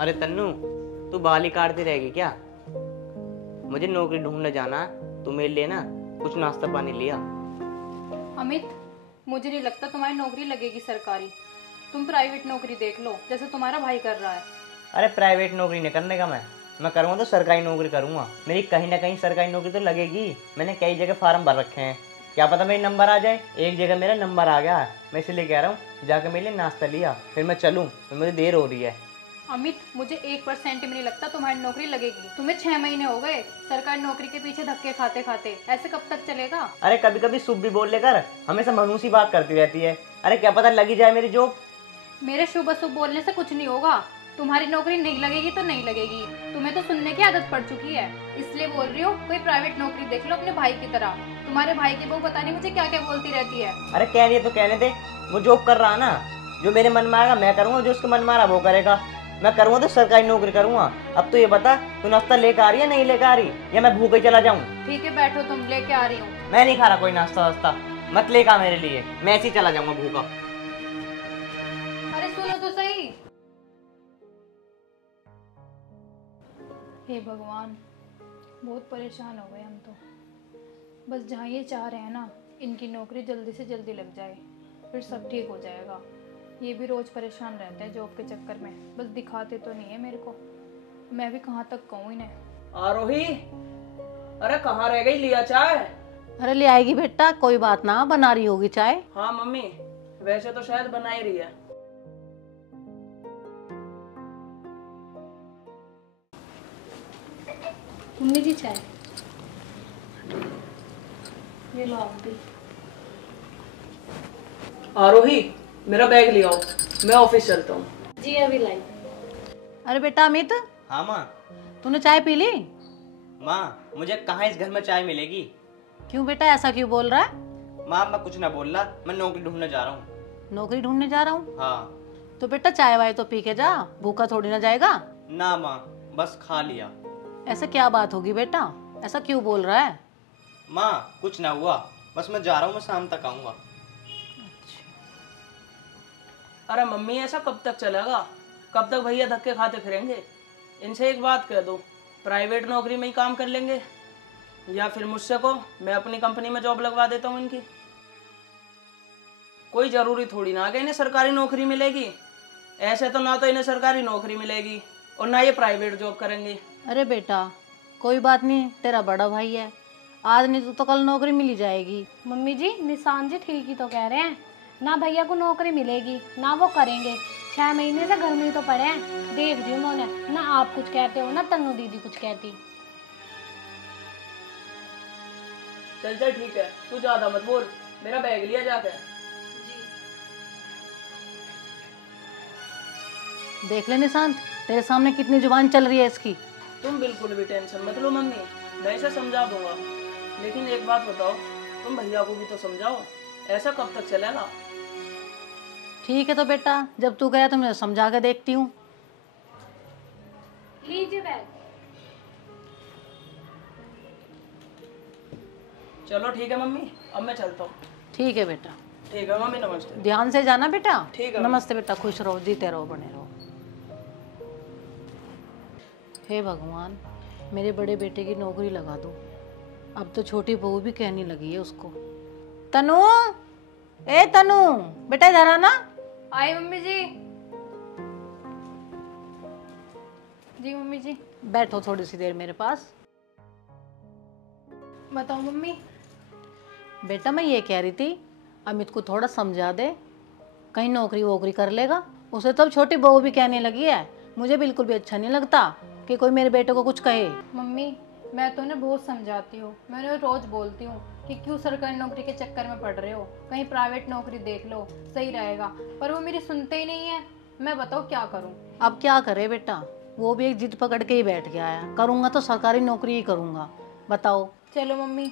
अरे तन्नू, तू बाल ही काटती रहेगी क्या? मुझे नौकरी ढूंढने जाना है, तू मेरे लिए ना कुछ नाश्ता पानी लिया। अमित, मुझे नहीं लगता तुम्हारी नौकरी लगेगी सरकारी। तुम प्राइवेट नौकरी देख लो जैसे तुम्हारा भाई कर रहा है। अरे प्राइवेट नौकरी नहीं करने का मैं करूँगा तो सरकारी नौकरी करूँगा। मेरी कहीं ना कहीं सरकारी नौकरी तो लगेगी। मैंने कई जगह फार्म भर रखे हैं, क्या पता मेरी नंबर आ जाए। एक जगह मेरा नंबर आ गया है, मैं इसलिए कह रहा हूँ जाकर मेरे लिए नाश्ता लिया, फिर मैं चलूँ, फिर मुझे देर हो रही है। अमित, मुझे 1% भी नहीं लगता तुम्हारी नौकरी लगेगी। तुम्हें 6 महीने हो गए सरकारी नौकरी के पीछे धक्के खाते खाते, ऐसे कब तक चलेगा? अरे कभी कभी शुभ भी बोल लेकर हमेशा मनूसी बात करती रहती है। अरे क्या पता लगी जाए मेरी जॉब। मेरे शुभ अशुभ बोलने से कुछ नहीं होगा। तुम्हारी नौकरी नहीं लगेगी तो नहीं लगेगी, तुम्हें तो सुनने की आदत पड़ चुकी है, इसलिए बोल रही हूँ कोई प्राइवेट नौकरी देख लो अपने भाई की तरह। तुम्हारे भाई की बहू पता नहीं मुझे क्या क्या बोलती रहती है। अरे कह रही है तो कहने दे, वो जॉब कर रहा ना, जो मेरे मन में आएगा मैं करूँगा, जो उसके मन में आ रहा वो करेगा। मैं करूँगा तो सरकारी नौकरी करूँगा। अब तो ये बता, तू नाश्ता लेकर आ रही है नहीं लेकर आ रही, या मैं भूखे चला जाऊँ? ठीक है बैठो, तुम लेके आ रही हूँ। मैं नहीं खा रहा कोई नाश्ता वास्ता, मत लेकर आ मेरे लिए, मैं ऐसे ही चला जाऊँगा भूखा। अरे सुनो तो सही। हे भगवान, बहुत परेशान हो गए हम तो। बस जहाँ ये चाह रहे हैं ना, इनकी नौकरी जल्दी से जल्दी लग जाए, फिर सब ठीक हो जाएगा। ये भी रोज़ परेशान रहते हैं जॉब के चक्कर में, बस दिखाते तो नहीं है मेरे को। मैं भी कहाँ तक कहूँ इन्हें। आरोही, अरे कहाँ रह गई? लिया चाय? अरे ले आएगी बेटा, कोई बात ना, बना रही होगी चाय। हाँ मम्मी, वैसे तो शायद बना ही रही है। मम्मी जी चाय। ये लो आप भी। आरोही, मेरा बैग ले आओ, मैं ऑफिस चलता हूँ। जी अभी लाई। अरे बेटा अमित, हाँ माँ। तूने चाय पी ली? माँ, मुझे कहाँ इस घर में चाय मिलेगी? क्यों बेटा, ऐसा क्यों बोल रहा है? माँ मैं कुछ ना बोल रहा, मैं नौकरी ढूंढने जा रहा हूँ। नौकरी ढूंढने जा रहा हूँ? हाँ। तो बेटा चाय वाय तो पी के जा, भूखा थोड़ी ना जाएगा। ना माँ, बस खा लिया। ऐसे क्या बात होगी बेटा, ऐसा क्यों बोल रहा है? माँ कुछ ना हुआ, बस मैं जा रहा हूँ, मैं शाम तक आऊँगा। अरे मम्मी, ऐसा कब तक चलेगा? कब तक भैया धक्के खाते फिरेंगे? इनसे एक बात कह दो, प्राइवेट नौकरी में ही काम कर लेंगे, या फिर मुझसे को मैं अपनी कंपनी में जॉब लगवा देता हूँ इनकी। कोई जरूरी थोड़ी ना कि इन्हें सरकारी नौकरी मिलेगी। ऐसे तो ना तो इन्हें सरकारी नौकरी मिलेगी और ना ये प्राइवेट जॉब करेंगे। अरे बेटा कोई बात नहीं, तेरा बड़ा भाई है, आज नहीं तो कल नौकरी मिल ही जाएगी। मम्मी जी, निशान जी ठीक ही तो कह रहे हैं, ना भैया को नौकरी मिलेगी ना वो करेंगे। 6 महीने से घर में ही तो पड़े हैं, देख जी उन्होंने, ना आप कुछ कहते हो ना तन्नू दीदी कुछ कहती। चल चल ठीक है, तू ज्यादा मत बोल, मेरा बैग लिया जाकर। देख ले निशांत, तेरे सामने कितनी जुबान चल रही है इसकी। तुम बिल्कुल भी टेंशन मत लो मम्मी, मैं इसे समझा दूंगा। लेकिन एक बात बताओ, तुम भैया को भी तो समझाओ, ऐसा कब तक चलेगा? ठीक है तो बेटा, जब तू गया तो मैं समझा के देखती हूँ। लीजिए बैग। चलो ठीक है मम्मी, अब मैं चलता हूँ। ठीक है बेटा। ठीक है मम्मी, नमस्ते। ध्यान से जाना बेटा। ठीक है। नमस्ते बेटा, खुश रहो, जीते रहो, बने रहो। हे भगवान, मेरे बड़े बेटे की नौकरी लगा दो। अब तो छोटी बहू भी कहने लगी है उसको। तनु, ए तनु, बेटा इधर आना। आई मम्मी जी। जी मम्मी जी। बैठो थोड़ी सी देर मेरे पास। बताओ मम्मी। बेटा मैं ये कह रही थी, अमित को थोड़ा समझा दे, कहीं नौकरी वोकरी कर लेगा। उसे तो अब छोटी बहू भी कहने लगी है। मुझे बिल्कुल भी अच्छा नहीं लगता कि कोई मेरे बेटे को कुछ कहे। मम्मी, मैं तो उन्हें बहुत समझाती हूँ, मैं उन्हें रोज बोलती हूँ कि क्यों सरकारी नौकरी के चक्कर में पड़ रहे हो, कहीं प्राइवेट नौकरी देख लो, सही रहेगा, पर वो मेरी सुनते ही नहीं है। मैं बताओ क्या करूँ? अब क्या करे बेटा, वो भी एक जिद पकड़ के ही बैठ गया है, करूँगा तो सरकारी नौकरी ही करूँगा। बताओ। चलो मम्मी,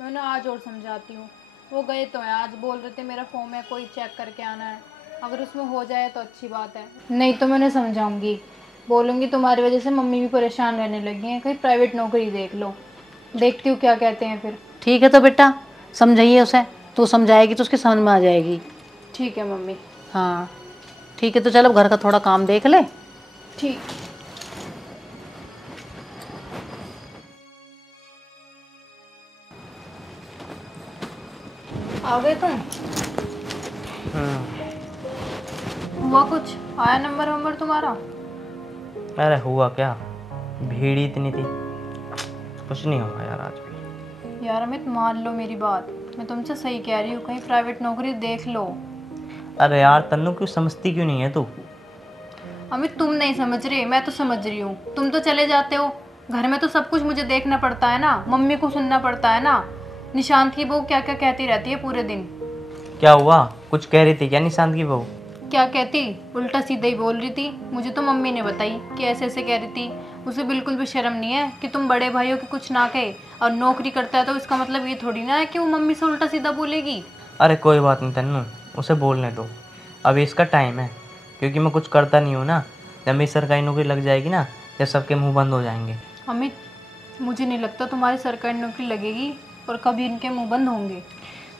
मैं उन्हें आज और समझाती हूँ। वो गए तो है, आज बोल रहे थे मेरा फॉर्म है कोई चेक करके आना है, अगर उसमें हो जाए तो अच्छी बात है, नहीं तो मैं उन्हें समझाऊंगी, बोलूँगी तुम्हारी वजह से मम्मी भी परेशान रहने लगी हैं, कहीं प्राइवेट नौकरी देख लो। देखती हूँ क्या कहते हैं फिर। ठीक है तो बेटा समझाइए उसे, तू समझाएगी तो उसकी समझ में आ जाएगी। ठीक है मम्मी। हाँ ठीक है, तो चलो घर का थोड़ा काम देख ले। ठीक। आ गए तुम? हुआ कुछ? आया नंबर तुम्हारा? अरे हुआ क्या, भीड़ ही इतनी थी, कुछ नहीं होगा यार आज भी। यार अमित मान लो मेरी बात, मैं तुमसे सही कह रही हूँ, कहीं प्राइवेट नौकरी देख लो। अरे यार तन्नू क्यों समझती क्यों नहीं है तू? अमित तुम नहीं समझ रहे, मैं तो समझ रही हूँ। तुम तो चले जाते हो, घर में तो सब कुछ मुझे देखना पड़ता है ना, मम्मी को सुनना पड़ता है ना। निशांत की बहू क्या क्या कहती रहती है पूरे दिन। क्या हुआ, कुछ कह रही थी क्या निशांत की बहू? क्या कहती, उल्टा सीधा ही बोल रही थी। मुझे तो मम्मी ने बताई कि ऐसे ऐसे कह रही थी। उसे बिल्कुल भी शर्म नहीं है कि तुम बड़े भाइयों की कुछ ना कहे, और नौकरी करता है तो इसका मतलब ये थोड़ी ना है कि वो मम्मी से उल्टा सीधा बोलेगी। अरे कोई बात नहीं तन्नू, उसे बोलने दो, अभी इसका टाइम है, क्योंकि मैं कुछ करता नहीं हूँ ना। जब मेरी सरकारी नौकरी लग जाएगी ना, जब सबके मुंह बंद हो जाएंगे। अमित मुझे नहीं लगता तुम्हारी सरकारी नौकरी लगेगी और कभी इनके मुंह बंद होंगे।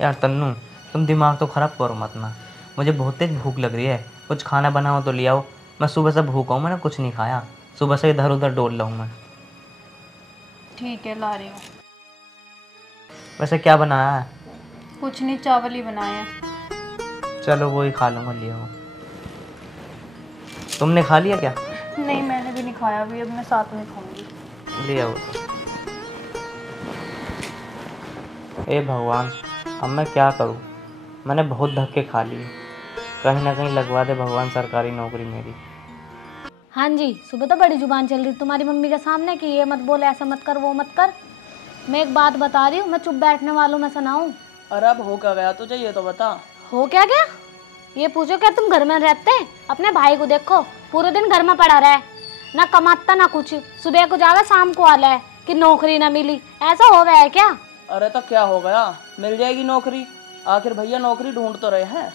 यार तन्नू तुम दिमाग तो खराब करो मत ना, मुझे बहुत तेज भूख लग रही है, कुछ खाना बनाओ तो ले आओ। मैं सुबह से भूखा हूँ, मैंने कुछ नहीं खाया, सुबह से इधर उधर डोल रहा हूँ मैं। ठीक है ला रही हूँ। वैसे क्या बनाया है? कुछ नहीं, चावल ही बनाए हैं। चलो वो ही खा लूँगा, ले आओ। तुमने खा लिया क्या? नहीं मैंने भी नहीं खाया अभी, अब मैं साथ में खाऊंगी। ले आओ। ए भगवान, अब मैं क्या करूँ, मैंने बहुत धक्के खा लिए, कहीं ना कहीं लगवा दे भगवान सरकारी नौकरी मेरी। हाँ जी, सुबह तो बड़ी जुबान चल रही तुम्हारी मम्मी के सामने कि ये मत बोल, ऐसा मत कर, वो मत कर। मैं एक बात बता रही हूँ, मैं चुप बैठने वालों में सुनाऊँ? अरे अब हो क्या गया तुझे, ये तो बता। हो क्या गया? ये पूछो क्या तुम घर में रहते? अपने भाई को देखो, पूरे दिन घर में पड़ा रहा है, ना कमाता ना कुछ, सुबह को जागा शाम को आला है कि नौकरी ना मिली। ऐसा हो गया है क्या? अरे तो क्या हो गया, मिल जाएगी नौकरी, आखिर भैया नौकरी ढूंढ तो रहे हैं।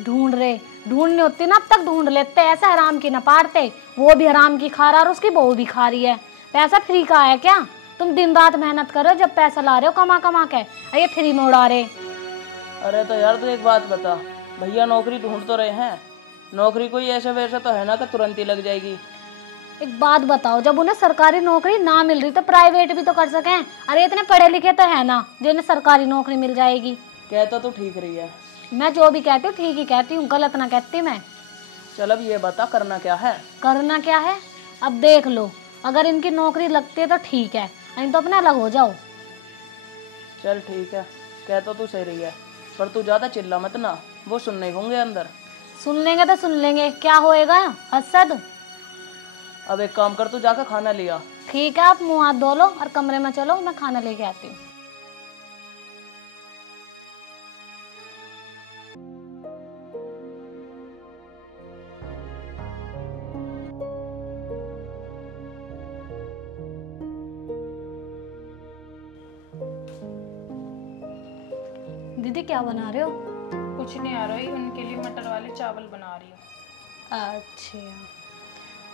ढूंढनी होती ना अब तक ढूंढ लेते, ऐसा हराम की ना पारते। वो भी हराम की खा रहा और उसकी बहू भी खा रही है। पैसा फ्री का है क्या? तुम दिन रात मेहनत करो, जब पैसा ला रहे हो कमा कमा के, ये फ्री में उड़ा रहे। अरे तो यार तू एक बात बता, भैया नौकरी ढूंढ तो रहे हैं, नौकरी कोई ऐसे वैसे तो है ना कि तुरंत ही लग जाएगी। एक बात बताओ, जब उन्हें सरकारी नौकरी ना मिल रही तो प्राइवेट भी तो कर सकें। अरे इतने पढ़े लिखे तो है ना जिन्हें सरकारी नौकरी मिल जाएगी। कहता तो ठीक रही है। मैं जो भी कहती हूँ ठीक ही कहती हूँ, गलत ना कहती मैं। चल अब ये बता करना क्या है? करना क्या है, अब देख लो, अगर इनकी नौकरी लगती है तो ठीक है, नहीं तो अपने अलग हो जाओ। चल ठीक है, कहता तू सही रही है, पर तू ज्यादा चिल्ला मत ना, वो सुनने होंगे अंदर। सुन लेंगे तो सुन लेंगे, क्या होएगा हसद। अब एक काम कर, तू जाकर खाना लिया। ठीक है, आप मुंह हाथ धो लो और कमरे में चलो, मैं खाना लेके आती हूँ। दीदी क्या बना रहे हो? कुछ नहीं आ रही, उनके लिए मटर वाले चावल बना रही हूँ।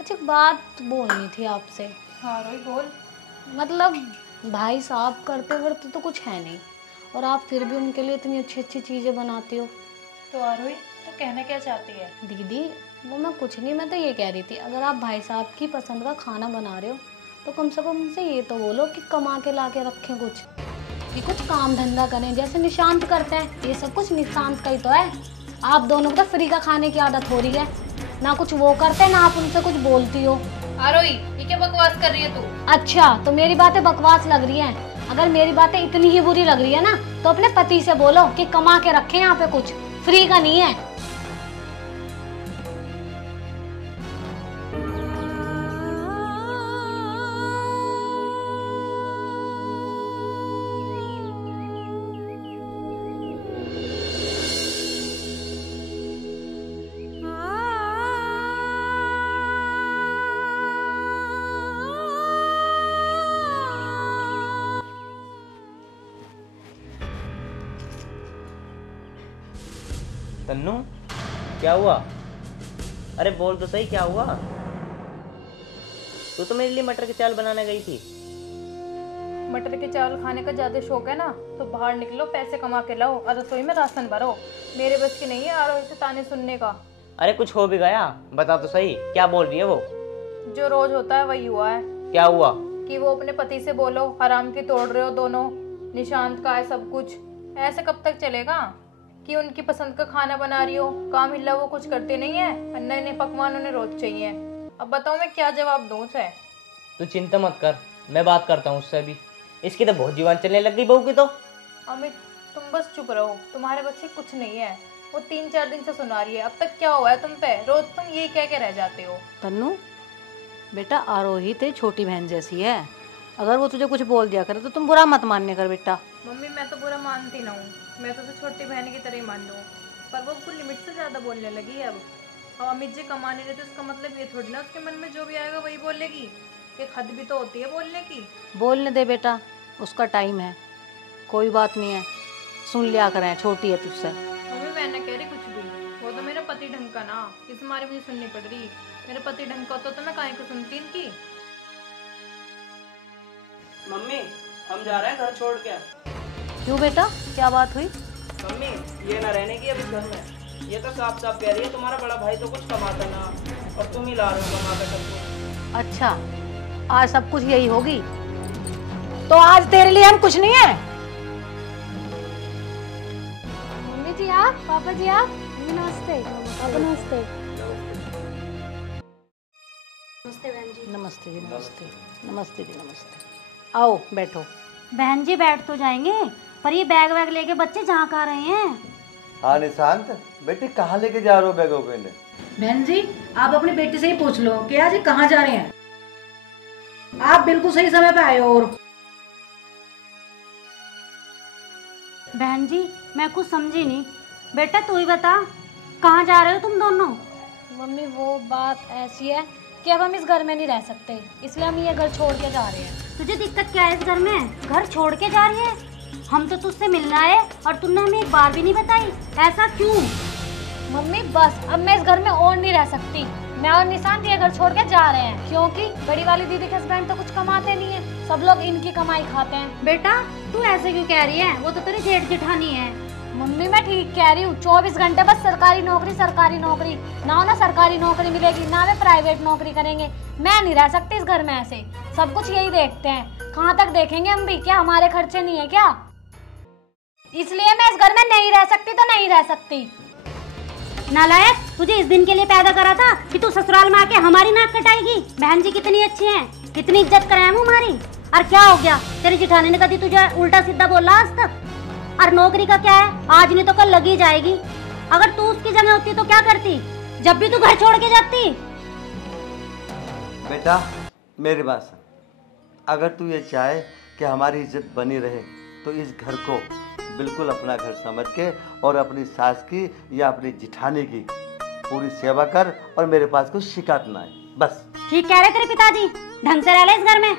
अच्छा, बात बोलनी थी आपसे। हाँ रोही बोल। मतलब भाई साहब करते वक्त तो कुछ है नहीं, और आप फिर भी उनके लिए इतनी अच्छी अच्छी चीज़ें बनाती हो। तो आरोही तो कहना क्या चाहती है? दीदी वो मैं कुछ नहीं, मैं तो ये कह रही थी, अगर आप भाई साहब की पसंद का खाना बना रहे हो तो कम से कम उनसे ये तो बोलो कि कमा के ला के रखें कुछ, कि कुछ काम धंधा करें, जैसे निशांत करते हैं। ये सब कुछ निशांत का ही तो है। आप दोनों को तो फ्री का खाने की आदत हो रही है, ना कुछ वो करते ना आप उनसे कुछ बोलती हो। आरोही ये क्या बकवास कर रही है तू? अच्छा तो मेरी बातें बकवास लग रही हैं? अगर मेरी बातें इतनी ही बुरी लग रही है ना, तो अपने पति से बोलो कि कमा के रखें यहाँ पे, कुछ फ्री का नहीं है। तन्नू क्या हुआ? अरे बोल तो सही, क्या हुआ? तू तो मेरे लिए मटर के चावल बनाने गई थी। मटर के चावल खाने का ज्यादा शौक है ना, तो बाहर निकलो, पैसे कमा के लाओ और रसोई में राशन भरो। मेरे बस की नहीं है आरोही से ताने सुनने का। अरे कुछ हो भी गया, बता तो सही, क्या बोल रही है वो? जो रोज होता है वही हुआ है। क्या हुआ? कि वो अपने पति से बोलो हराम की तोड़ रहे हो दोनों, निशांत का है सब कुछ। ऐसे कब तक चलेगा? कि उनकी पसंद का खाना बना रही हो, काम हिला वो कुछ करते नहीं है, नए नए पकवान उन्हें रोज चाहिए। अब बताओ मैं क्या जवाब दूँ उसे। तू चिंता मत कर, मैं बात करता हूँ उससे अभी। इसकी तो बहुत जीवान चलने लग गई बहू की तो। अमित तुम बस चुप रहो, तुम्हारे बस से कुछ नहीं है। वो 3-4 दिन से सुना रही है, अब तक क्या हुआ है तुम पे? रोज तुम यही कह के रह जाते हो। तन्नू बेटा, आरोही तेरी छोटी बहन जैसी है, अगर वो तुझे कुछ बोल दिया करे तो तुम बुरा मत मानने कर बेटा। मम्मी मैं तो बुरा मानती ना हूँ, मैं तो उसे छोटी बहन की तरह ही मान लूँ, पर वो कुछ लिमिट से ज़्यादा बोलने लगी है अब। अमित जी कमाने रहते उसका मतलब ये थोड़ी ना उसके मन में जो भी आएगा वही बोलेगी। एक हद भी तो होती है बोलने की। बोलने दे बेटा, उसका टाइम है, कोई बात नहीं है, सुन लिया करें, छोटी है तुझसे। मम्मी मैं ना कह रही कुछ भी, वो तो मेरा पति ढंग का ना, इस मारे मुझे सुननी पड़ रही। मेरा पति ढंग का होता तो मैं काहे को सुनती इनकी। मम्मी हम जा रहे हैं घर छोड़ के। क्यों बेटा, क्या बात हुई? मम्मी ये ना रहने की अब इस घर में। ये तो साफ साफ कह रही है तुम्हारा बड़ा भाई तो कुछ कमाता ना, और तुम ही ला रहे हो कमा कर सबको। अच्छा, आज सब कुछ यही होगी, तो आज तेरे लिए हम कुछ नहीं है। मम्मी जी आप, पापा जी आप, नमस्ते। पापा नमस्ते। नमस्ते बहन जी। नमस्ते जी, नमस्ते नमस्ते जी, नमस्ते। आओ बैठो। बहन जी बैठ तो जाएंगे, पर ये बैग वैग लेके बच्चे जहाँ कहाँ रहे हैं? हाँ निशांत बेटी, कहाँ लेके जा रहे हो बैगों को इन्हें? बहन जी आप अपनी बेटी से ही पूछ लो कि आज ये कहाँ जा रहे हैं। आप बिल्कुल सही समय पे आए हो। और बहन जी मैं कुछ समझी नहीं, बेटा तू ही बता कहाँ जा रहे हो तुम दोनों? मम्मी वो बात ऐसी है कि अब हम इस घर में नहीं रह सकते, इसलिए हम ये घर छोड़ के जा रहे हैं। तुझे दिक्कत क्या है इस घर में? घर छोड़ के जा रही है? हम तो तुझसे मिलना है और तुमने हमें एक बार भी नहीं बताई, ऐसा क्यों? मम्मी बस अब मैं इस घर में और नहीं रह सकती। मैं और निशांत ये घर छोड़ के जा रहे हैं, क्योंकि बड़ी वाली दीदी के हस्बैंड तो कुछ कमाते नहीं है, सब लोग इनकी कमाई खाते हैं। बेटा तू ऐसे क्यों कह रही है? वो तो तेरी जेठ जेठानी है। मम्मी मैं ठीक कह रही हूँ, 24 घंटे बस सरकारी नौकरी ना हो ना सरकारी नौकरी मिलेगी ना वे प्राइवेट नौकरी करेंगे। मैं नहीं रह सकती इस घर में ऐसे, सब कुछ यही देखते हैं, कहाँ तक देखेंगे हम भी, क्या हमारे खर्चे नहीं है क्या? इसलिए मैं इस घर में नहीं रह सकती तो नहीं रह सकती। नालायक, तुझे इस दिन के लिए पैदा करा था कि तू ससुराल में आके हमारी नाक कटाएगी। बहन जी कितनी अच्छी हैं, कितनी इज्जत कराए हम हमारी। और क्या हो गया, तेरी जेठानी ने कभी तुझे उल्टा सीधा बोला आज तक? और नौकरी का क्या है, आज नहीं तो कल लगी जाएगी। अगर तू उसकी जगह होती तो क्या करती, जब भी तू घर छोड़ के जाती? बेटा मेरी बात सुन, अगर तू ये चाहे कि हमारी इज्जत बनी रहे तो इस घर को बिल्कुल अपना घर समझ के और अपनी सास की या अपनी जिठानी की पूरी सेवा कर, और मेरे पास कुछ शिकायत ना आए, बस। ठीक कह रहे तेरे पिताजी, ढंग से रह ले इस घर में।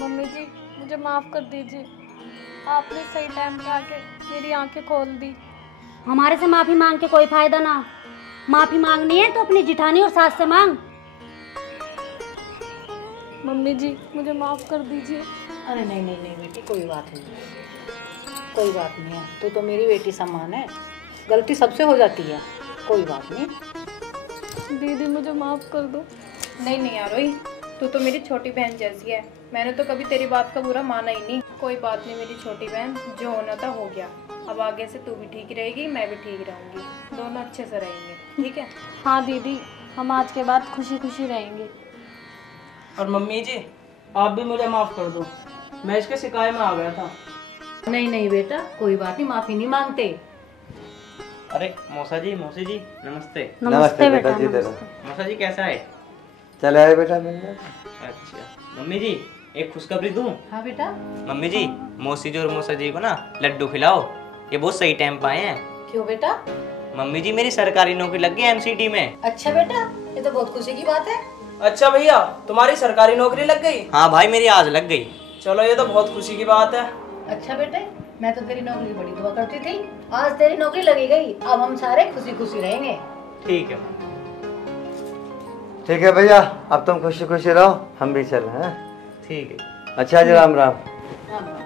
मम्मी जी मुझे माफ कर दीजिए, आपने सही टाइम पे आके मेरी आंखें खोल दी। हमारे से माफी मांग के कोई फायदा ना, माफी मांगनी है तो अपनी जिठानी और सास से मांग। मम्मी जी मुझे माफ कर दीजिए। अरे नहीं नहीं नहीं बेटी, कोई बात नहीं, कोई बात नहीं है, तू तो मेरी बेटी समान है, गलती सबसे हो जाती है, कोई बात नहीं। दीदी मुझे माफ कर दो। नहीं नहीं आरोही, तू तो मेरी छोटी बहन जैसी है, मैंने तो कभी तेरी बात का बुरा माना ही नहीं। कोई बात नहीं मेरी छोटी बहन, जो होना था हो गया। अब आगे से तू भी ठीक रहेगी, मैं भी ठीक रहूंगी, दोनों अच्छे से रहेंगे, ठीक है? हाँ दीदी, हम आज के बाद खुशी खुशी रहेंगे। और मम्मी जी आप भी मुझे माफ कर दो, मैं इसके शिकायत में आ गया था। नहीं नहीं बेटा, कोई बात नहीं, माफी नहीं मांगते। अरे मौसा जी, मौसी जी नमस्ते। नमस्ते बेटा जी। मौसा जी कैसा है? चले आए बेटा मिलने। अच्छा मम्मी जी एक खुशखबरी दूं? हाँ बेटा। मम्मी जी मौसी जी और मौसा जी को ना लड्डू खिलाओ, ये बहुत सही टाइम पे आए हैं। क्यों बेटा? मम्मी जी मेरी सरकारी नौकरी लग गई एमसीडी में। अच्छा बेटा, ये तो बहुत खुशी की बात है। अच्छा भैया तुम्हारी सरकारी नौकरी लग गई? हाँ भाई मेरी आज लग गई। चलो ये तो बहुत खुशी की बात है। अच्छा बेटे, मैं तो तेरी नौकरी बड़ी दुआ करती थी, आज तेरी नौकरी लगी गई, अब हम सारे खुशी खुशी रहेंगे। ठीक है। ठीक है भैया, अब तुम खुशी खुशी रहो, हम भी चल रहे हैं। ठीक है। अच्छा जी, राम राम। हाँ।